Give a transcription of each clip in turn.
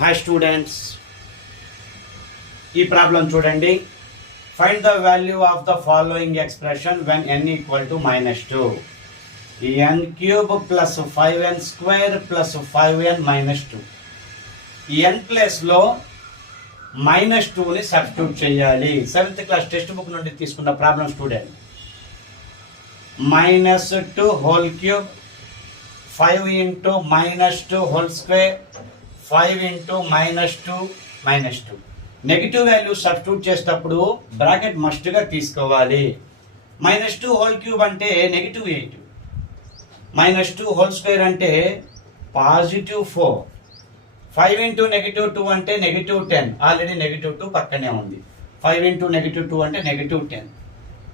Hi students, ఈ problem చూడండి. Find the value of the following expression when n equal to -2. n cube plus 5n square plus 5n minus 2. ఈ n place లో -2ని substitute చేయాలి. 7th class text book నుండి తీసుకున్న problem student. -2 whole cube 5 into -2 whole square 5 into -2 negative value substitute చేసేటప్పుడు bracket మస్ట్గా తీసుకోవాలి. -2 whole cube అంటే -8, -2 whole square అంటే +4, 5 into -2 అంటే -10, ఆల్రెడీ -2 పక్కనే ఉంది. 5 into -2 అంటే -10.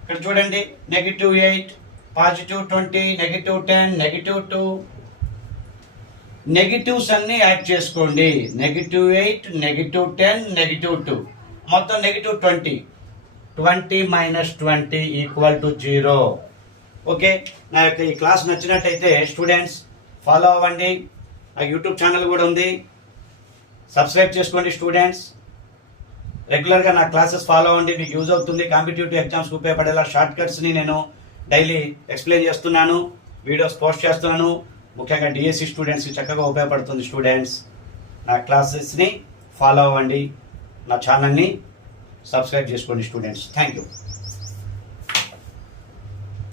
ఇక్కడ చూడండి, -8, +20, -10, -2. నెగిటివ్స్ అన్ని యాడ్ చేసుకోండి. -8, -10, -2, మొత్తం -20. 20 - 20 = 0. ఓకే, నా యొక్క ఈ క్లాస్ నచ్చినట్టయితే స్టూడెంట్స్ ఫాలో అవ్వండి. నా యూట్యూబ్ ఛానల్ కూడా ఉంది, సబ్స్క్రైబ్ చేసుకోండి. స్టూడెంట్స్ రెగ్యులర్గా నా క్లాసెస్ ఫాలో అవ్వండి, మీకు యూజ్ అవుతుంది. కాంపిటేటివ్ ఎగ్జామ్స్కి ఉపయోగపడేలా షార్ట్ కట్స్ని నేను డైలీ ఎక్స్ప్లెయిన్ చేస్తున్నాను, వీడియోస్ పోస్ట్ చేస్తున్నాను. ముఖ్యంగా డిఎస్సి స్టూడెంట్స్కి చక్కగా ఉపయోగపడుతుంది. స్టూడెంట్స్ నా క్లాసెస్ని ఫాలో అవ్వండి, నా ఛానల్ని సబ్స్క్రైబ్ చేసుకోండి. Students thank you.